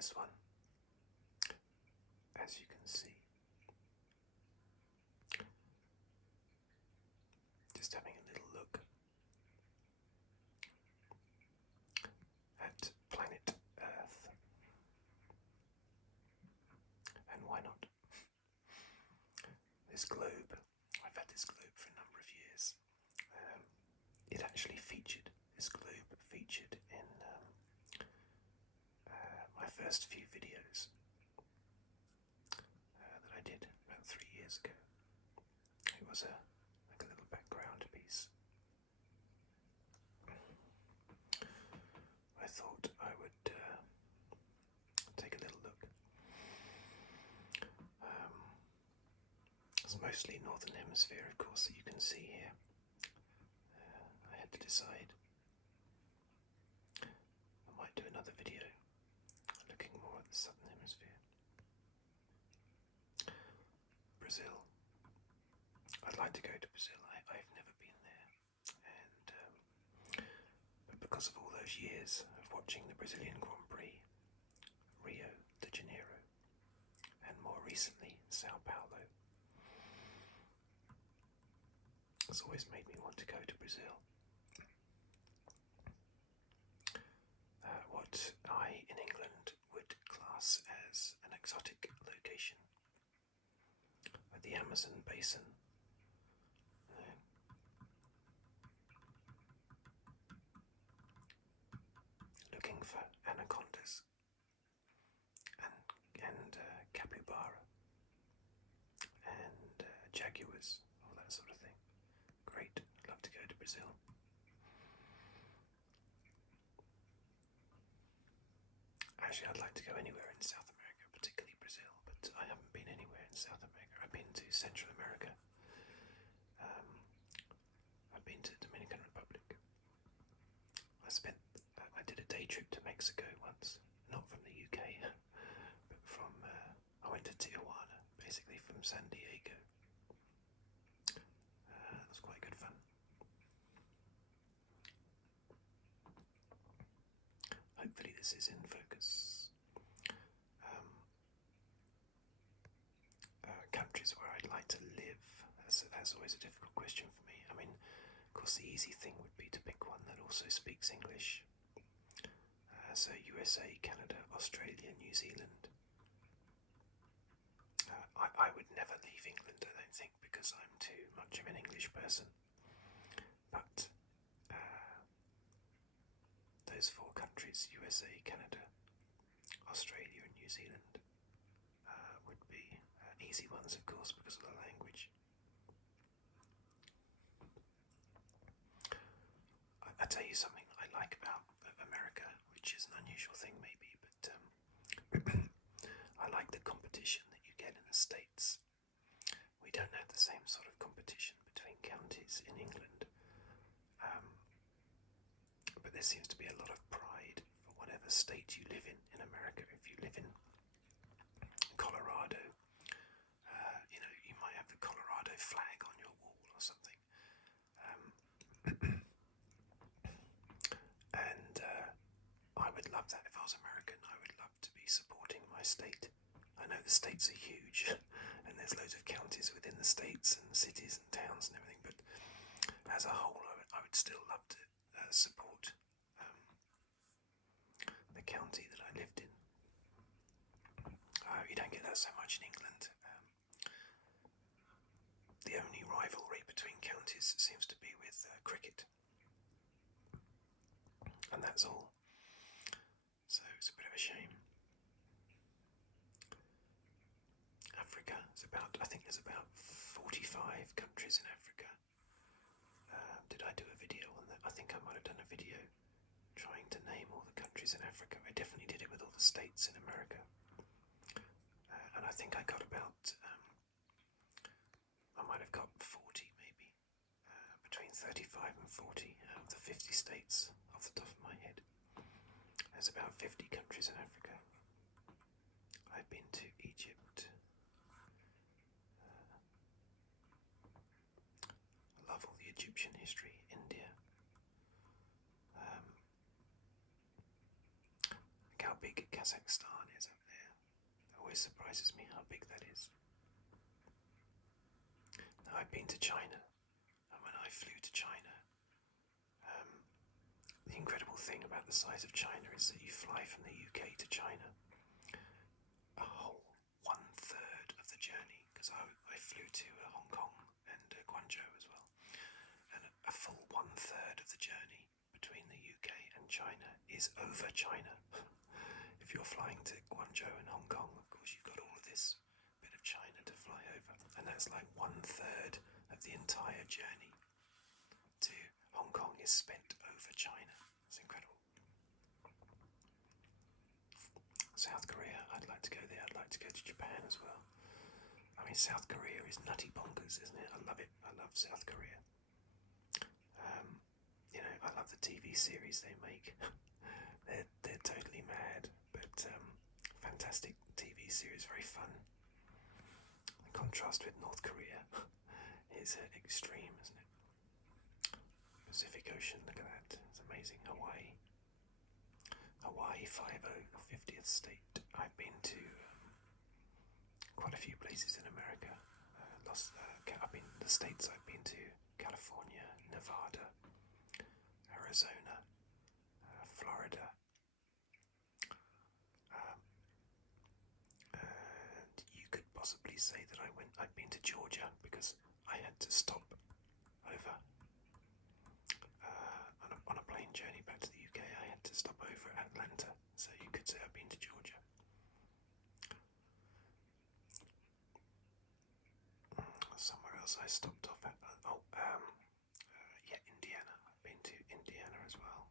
this one, as you can see, just having a little look at planet Earth. And why not? This globe, I've had this globe for a number of years. It actually featured, this globe featured in my first few videos that I did about 3 years ago. It was like a little background piece. I thought I would take a little look. It's mostly Northern Hemisphere, of course, that you can see here. I had to decide. I might do another video looking more at the Southern Hemisphere. Brazil. I'd like to go to Brazil. I've never been there, and but because of all those years of watching the Brazilian Grand Prix, Rio de Janeiro, and more recently Sao Paulo, it's always made me want to go to Brazil. What I in England would class as an exotic location, the Amazon basin. Looking for anacondas and capybara and jaguars, all that sort of thing. Great, I'd love to go to Brazil. Actually, I'd like to go anywhere in South America, particularly Brazil, but I haven't been anywhere in South America. I've been to Central America. I've been to Dominican Republic. I did a day trip to Mexico once, not from the UK, but from, I went to Tijuana, basically from San Diego. It was quite good fun. Hopefully this is in focus. Countries where I'd like to live, that's always a difficult question for me. I mean, of course the easy thing would be to pick one that also speaks English. So USA, Canada, Australia, New Zealand. I would never leave England, I don't think, because I'm too much of an English person. But those 4 countries, USA, Canada, Australia and New Zealand, would be easy ones, of course, because of the language. I tell you something I like about America, which is an unusual thing maybe, but I like the competition that you get in the States. We don't have the same sort of competition between counties in England, but there seems to be a lot of pride for whatever state you live in America. If you live in Colorado, you might have the Colorado flag on your wall or something. And I would love that. If I was American, I would love to be supporting my state. I know the states are huge, and there's loads of counties within the states and cities and towns and everything, but as a whole, I would still love to support the county that I lived in. You don't get that so much in England. The only rivalry between counties seems to be with cricket. And that's all. So it's a bit of a shame. Africa is I think there's about 45 countries in Africa. Did I do a video on that? I think I might have done a video trying to name all the countries in Africa. I definitely did it with all the states in America. And I think I got about, I might have got 40 maybe, between 35 and 40 out of the 50 states off the top of my head. There's about 50 countries in Africa. I've been to Egypt. I love all the Egyptian history. India. Look how big Kazakhstan always surprises me how big that is. Now, I've been to China, and when I flew to China, the incredible thing about the size of China is that you fly from the UK to China a whole 1/3 of the journey, because I flew to Hong Kong and Guangzhou as well, and a full 1/3 of the journey between the UK and China is over China. If you're flying to Guangzhou and Hong Kong, of course you've got all of this bit of China to fly over, and that's like 1/3 of the entire journey to Hong Kong is spent over China. It's incredible. South Korea, I'd like to go there. I'd like to go to Japan as well. I mean, South Korea is nutty bonkers, isn't it? I love it. I love South Korea. I love the TV series they make. they're totally mad, but fantastic TV series, very fun. The contrast with North Korea is extreme, isn't it? Pacific Ocean, look at that. It's amazing. Hawaii, 50th state. I've been to quite a few places in America. I've been in the States. I've been to California, Nevada, Arizona, Florida, and you could possibly say that I've been to Georgia, because I had to stop over on a plane journey back to the UK. I had to stop over at Atlanta, so you could say I've been to Georgia. Somewhere else I stopped off at. Indiana. I've been to Indiana as well.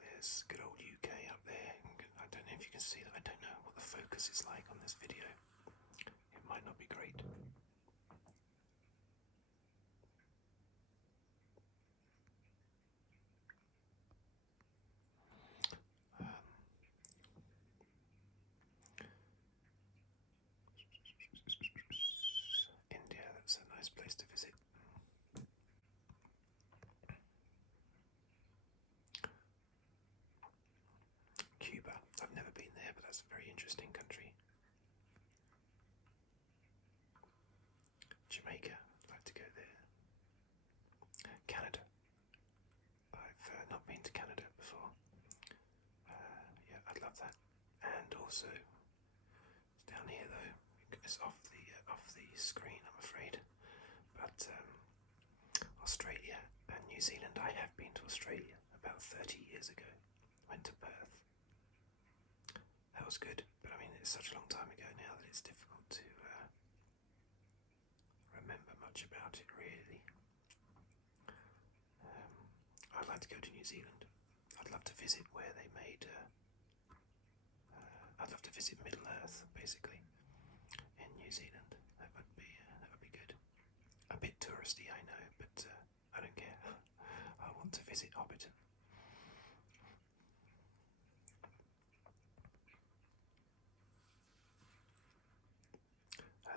There's good old UK up there. I don't know if you can see that. I don't know what the focus is like on this video. It might not be great. India, that's a nice place to visit. Cuba, I've never been there, but that's a very interesting country. Jamaica, I'd like to go there. Canada, I've not been to Canada before. I'd love that. And also, it's down here though. It's off the screen, I'm afraid. But Australia and New Zealand. I have been to Australia about 30 years ago. Went to Perth. That was good, but I mean it's such a long time ago now that it's difficult to remember much about it really. I'd like to go to New Zealand. I'd love to visit where they made. I'd love to visit Middle Earth, basically, in New Zealand. That would be good. A bit touristy, I know, but I don't care. I want to visit Hobbiton.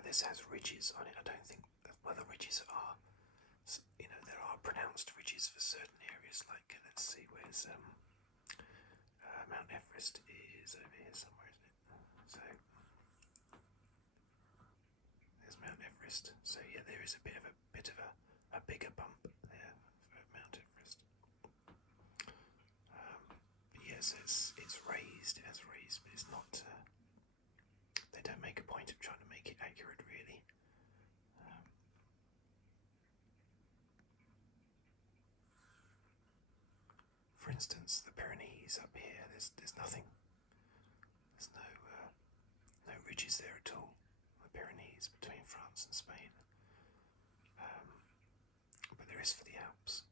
This has ridges on it. I don't think the ridges are. There are pronounced ridges for certain areas. Like let's see, where's Mount Everest is over here somewhere, isn't it? So there's Mount Everest. So yeah, there is a bit of a bigger bump there for Mount Everest. Yes, it's raised. It has raised, but it's not. They don't make a point of trying to make it accurate, really. For instance, the Pyrenees up here, there's nothing. There's no ridges there at all. The Pyrenees between France and Spain. But there is for the Alps.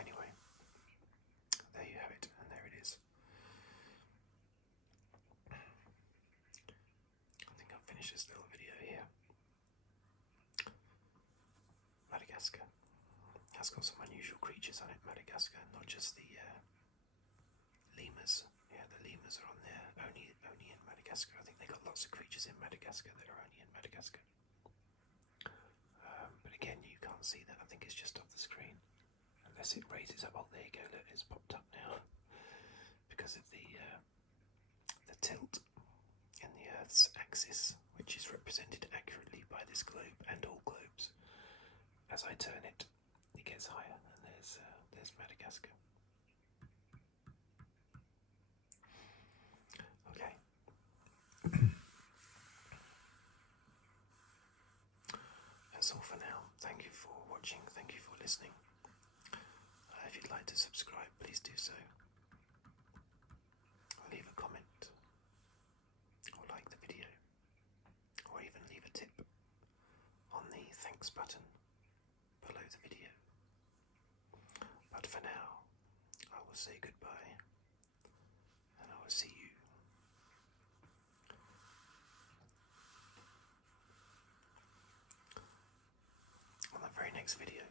Anyway, there you have it, and there it is. I think I'll finish this little video here. Madagascar has got some unusual creatures on it. Madagascar, not just the lemurs. Yeah, the lemurs are on there. Only in Madagascar. I think they got lots of creatures in Madagascar that are only in Madagascar. But again, you can't see that. I think it's just off the screen. Unless it raises up. Oh, there you go. Look, it's popped up now. Because of the tilt in the Earth's axis, which is represented accurately by this globe and all globes. As I turn it, it gets higher, and there's Madagascar. Okay. That's all for now. Thank you for watching. Thank you for listening. If you'd like to subscribe, please do so. Leave a comment, or like the video, or even leave a tip on the thanks button below the video. But for now, I will say goodbye, and I will see you on the very next video.